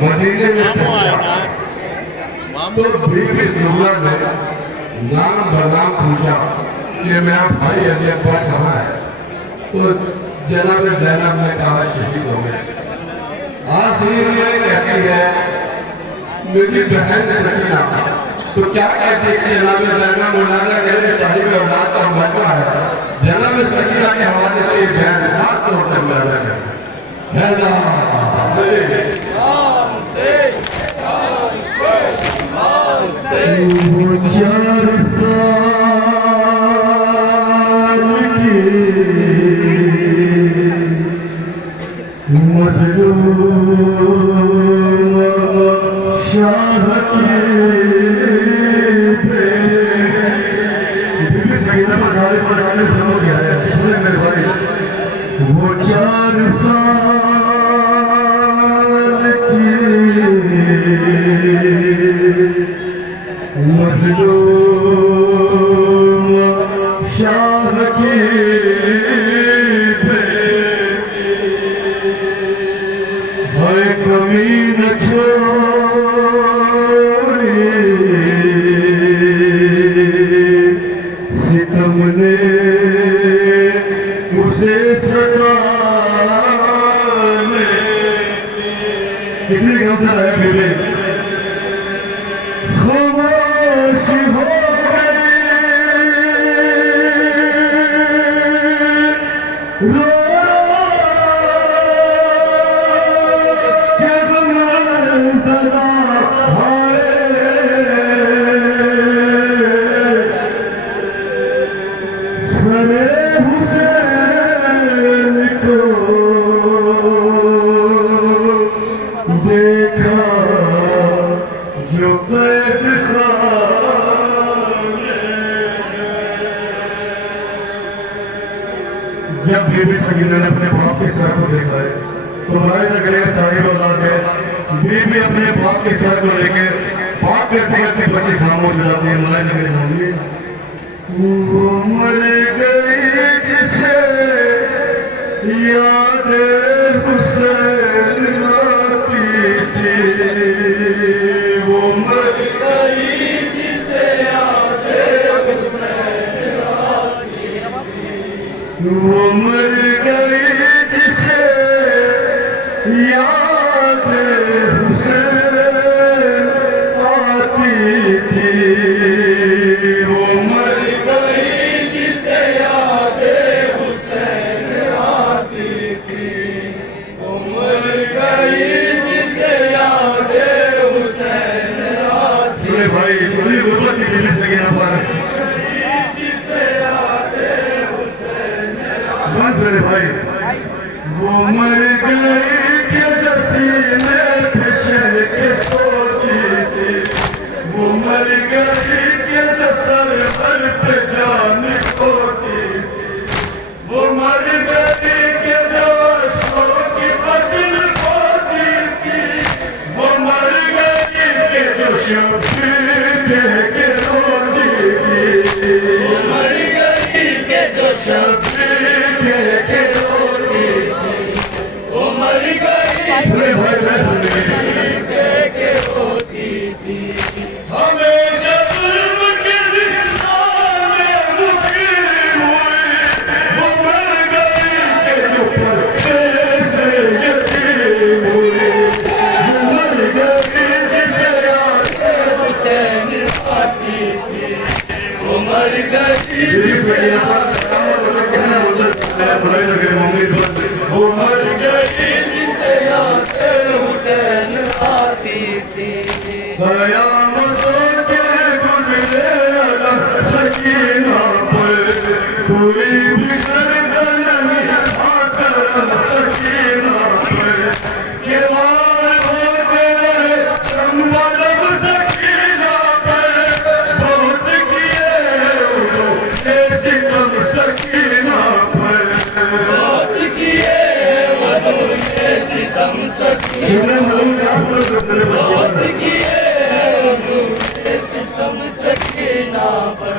मदीने में पहुंचा तो बीबी सुल्ला ने नाम बदनाम पूछा कि मेरा भाई अली अकबर कहाँ है। तो जनाब ज़ैनब ने कहा शहीद हो गए। आखिर ये कहती है मेरी बहन सकीना, तो क्या कहती है कि जनाब ज़ैनब मुनाजा करने साहिब औलाद का मौका है। जनाब सकीना के हवाले से बहन हाथ तोड़कर मुनाजा करती है। कितने गमता है बेबे खामोश हो जब बीबी सकीना ने अपने बाप के सर को देखा है तो गले साहिब औलाद है। बीबी अपने बाप के सर को लेकर बाप के अपने बच्चे खामोश हो जाते हैं। वो मर गई जिसे याद हुसैन आती थी, वो मर गई जिसे याद हुसैन आती थी, वो मर गई जिसे याद हुसैन आती थी, वो मर गई जिसे याद हुसैन आती थी, वो मर गई जिसे याद हुसैन आती थी। भाई पूरी गुर्बत की मिल सके ना पर मेरे भाई वो मर गई के जसीने फिशर के सोती थी, वो मर गई के जसर पर पे जान खोती थी, वो मर गई के जोशों की फसल खोती थी, वो मर गई के जो शब्द के रोती थी, वो मर गई के जो शब्द वो मर गई जिसे याद हुसैन आती थी। कयामतों के गुजरे अलम सकीना पर कोई भी गर्दन नहीं आकर सकीना पर के वार होते रहे हम वलब सकीना पर बहुत किए उन्होंने सितम सकीना पर बहुत किए उन्होंने सितम सकीना बहुत किए उन्होंने सितम सकीना पर।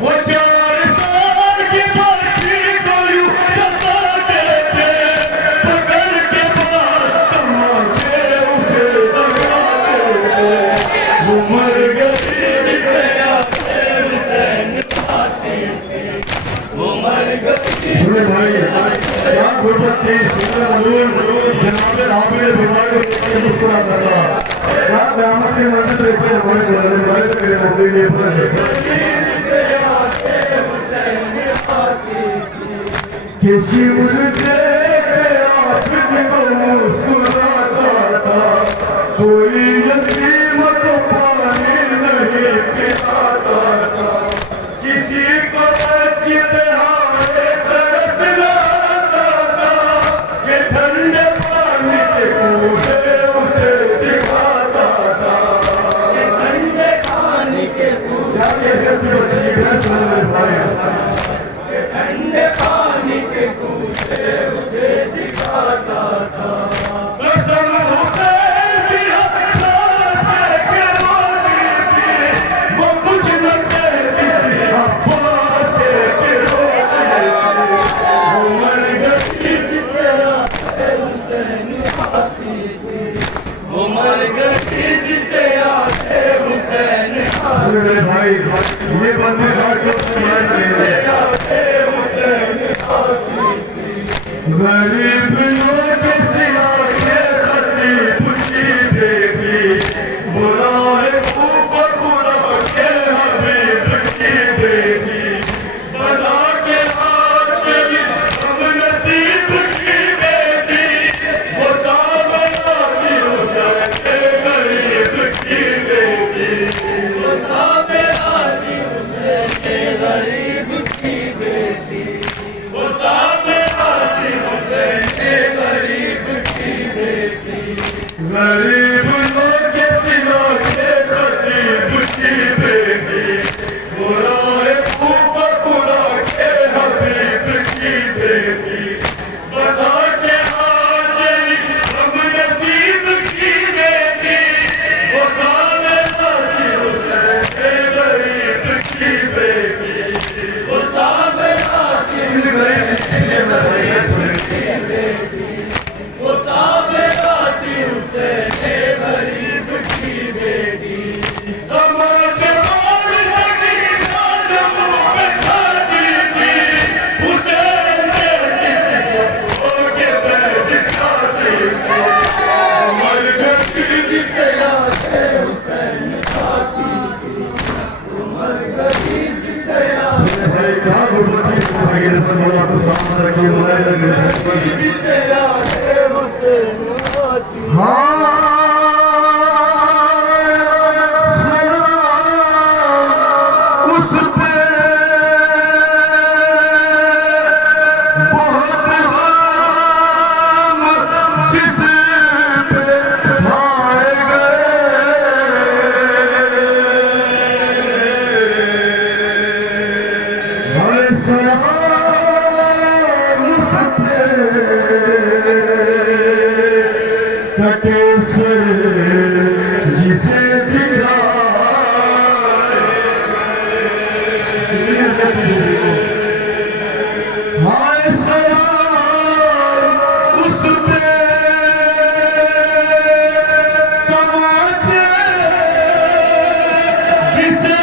वो 4 साल की बच्ची को यूं सताते थे, पकड़ के बात आपने बीमारी को मुस्कुराता था रात क़यामत के मंदिर पे किसी मुझे को मुस्कुराता था कोई यतीम को पानी नहीं पिलाता था किसी को बच्चे हारे तरस लाता था कि ठंडे पानी के कूदे उसे दिखाता था ठंडे पानी के कूदे ठंडे पानी के कूदे उसे दिखाता था कसम हुसैन की अफ़सास के रोती थी वो कुछ न कहती थी अब्बास के रोती वो मर गई जिसे आते हुसैन आती थी वो मर गई जिसे आते हुसैन आते भाई ये बंदे गरीब लोग सिला के खतीब की बेटी बुलाए ऊपर बुला के हबीब की बेटी बना के हाथ हम नसीब की बेटी वो सामना की हुसैन के गरीब की बेटी वो सामना की हुसैन के गरीब की बेटी वो गरीब लोग सिला के खतीब की बेटी बुलाए ऊपर बुला के हबीब की बेटी बता के आज हम नसीब की बेटी वो सामने की हुसैन के गरीब की बेटी वो सामने की हुसैन के गरीब की बेटी वो सामने हुसैन गरीब की बेटी तमाचे और लगी जान पे खाती थी हुसैन के बैठ खाती थी मर गई जिसे आते हुसैन खाती थी मर गई जिसे आते भाई क्या गुरबती भाई ने पर बड़ा सामना रखी बुलाए लगे जिसे आते हुसैन हाँ उस पे बहुत हम जिस पे भाए गए सलाम उस पे कटे सर जिसे हाय सलाम उस पे तमाचे जिसे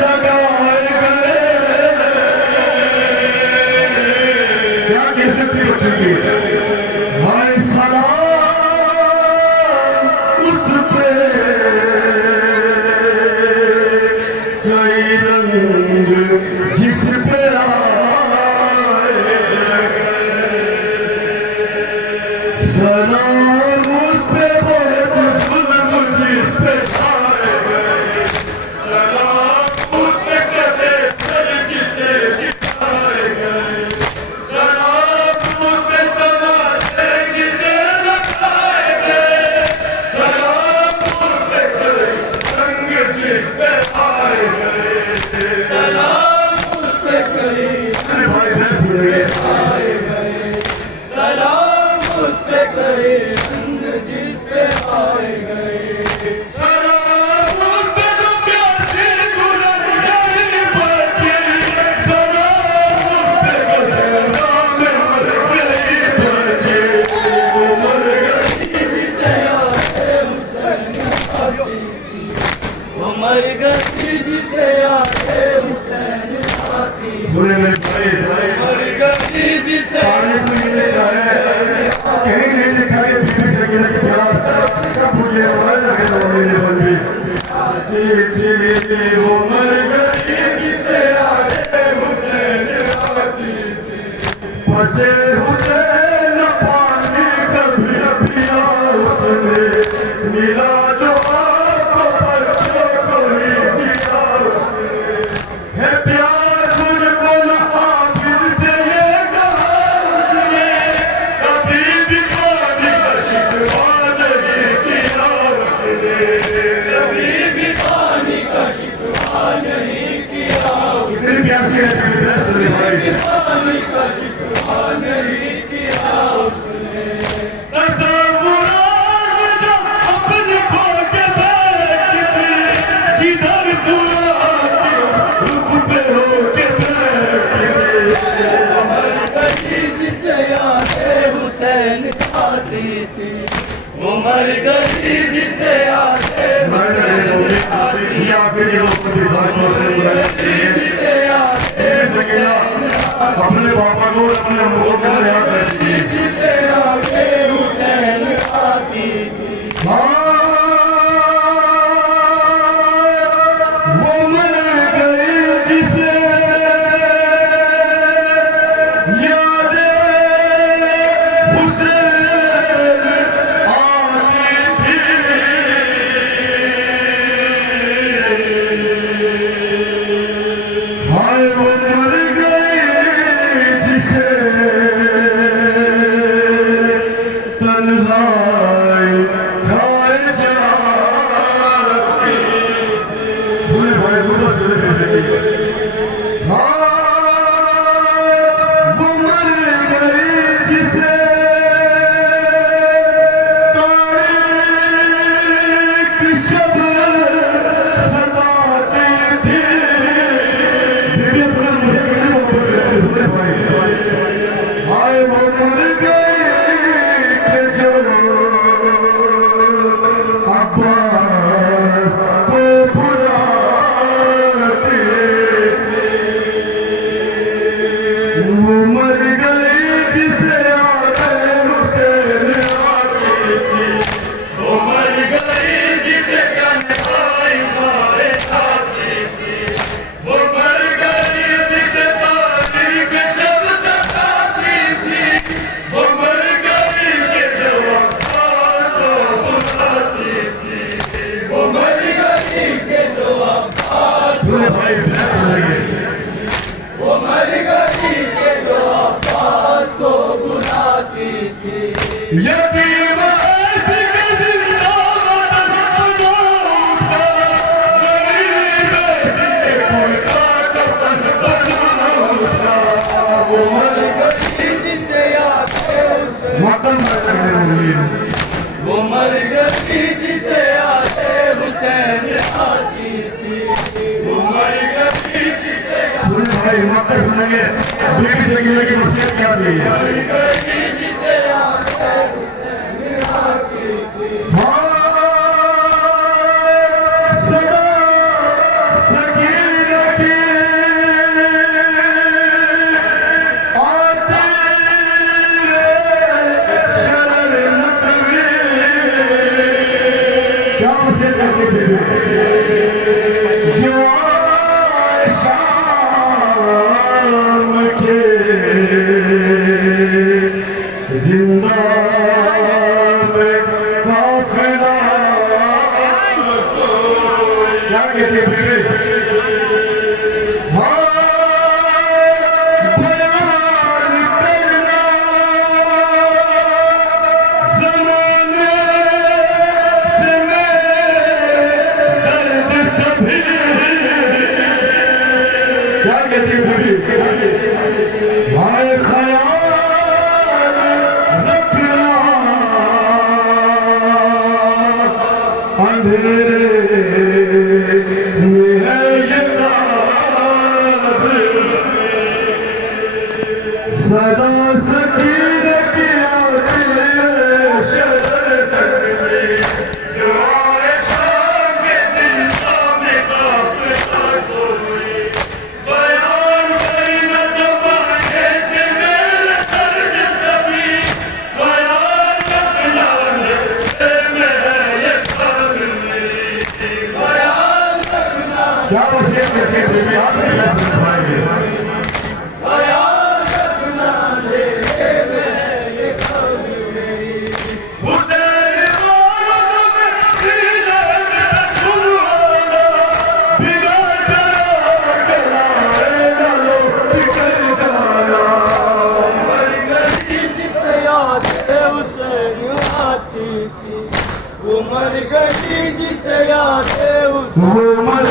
लगाए गए क्या कह सकती बच्चे की हाय सलाम उस पे कई रंग जिस पे आए सलाम उस पे बहुत जुल्म जिस पे ढाए गए सलाम उस पे कटे सर जिसे गिराए गए सलाम उस पे तमाचे जिसे लगाए गए सलाम उस पे कई रंग जिस पे आए गए सलाम उस पे कई भाई आए गए सलाम उस पे कई आती थी, वो मर गई जिसे आते जिसे आते अपने पापा को अपने अम्मों को याद करती जिसे आके हुसैन आती थी। वो मर गई जिसे याद हुसैन आती थी। हाय वो मर गई जिसे तन्हाई खाए जाती पूरे भाई बोलो हाँ वो मर गई जिसे तारीख शब सताती थी। बीबी अपना मुझे पूरे भाई हाय वो मर गई कि जो अब्बास को बुलाती वो मर गई जिसे आते हुसैन आती थी। वो मर गई जिसे तन्हाई खाए जाती थी, वो मर गई जिसे तारीख शब सताती थी, वो मर गई कि जो अब्बास को बुलाती थी, वो मर गई कि जो अब्बास सुने भाई बैठ लगे वो मर गई कि जो अब्बास को बुलाती थी। यतीम ऐसी के जिंदा अपना उसका गरीब ऐसी के कोई का कफन बना उसका। वो मर जिसे आते हुसैन मतम बैठ लगे वो मर गई जिसे आते हुसैन आती थी, वो मर गई जिसे सुने भाई मतम लगे बीबी से गिले की वसीयत क्या दी जिसे आते हुसैन आती थी। सदा सकीना की आती शरण नकवी क्या वसीयत करती थी जो शाम के जिंदा में काफिला क्या कहते हैं बीबी हाँ बयान करना ज़माने से दर्द सभी क्या कहती है बीबी हाय ख्याल रखना अंधेरे में है ये रात सदा सकीने की आती है शरण तकवी जो आए शाम के जिंदा में काफिला कोई, बयान करना ज़माने से मेरे दर्द सभी, बयान करना नक्शे में है ये खान मेरी, बयान करना क्या वसीयत करती है बीबी हाथ में क्या सुन पाएंगे बयान करना नक्शे में है ये खान मेरी। हुसैन वालों में बिना सुनवाना बिना चला गलाए डालो बिखर जाना। मर गई जिसे आते हुसैन आती थी, वो मर गई जिसे आते हुसैन वो मर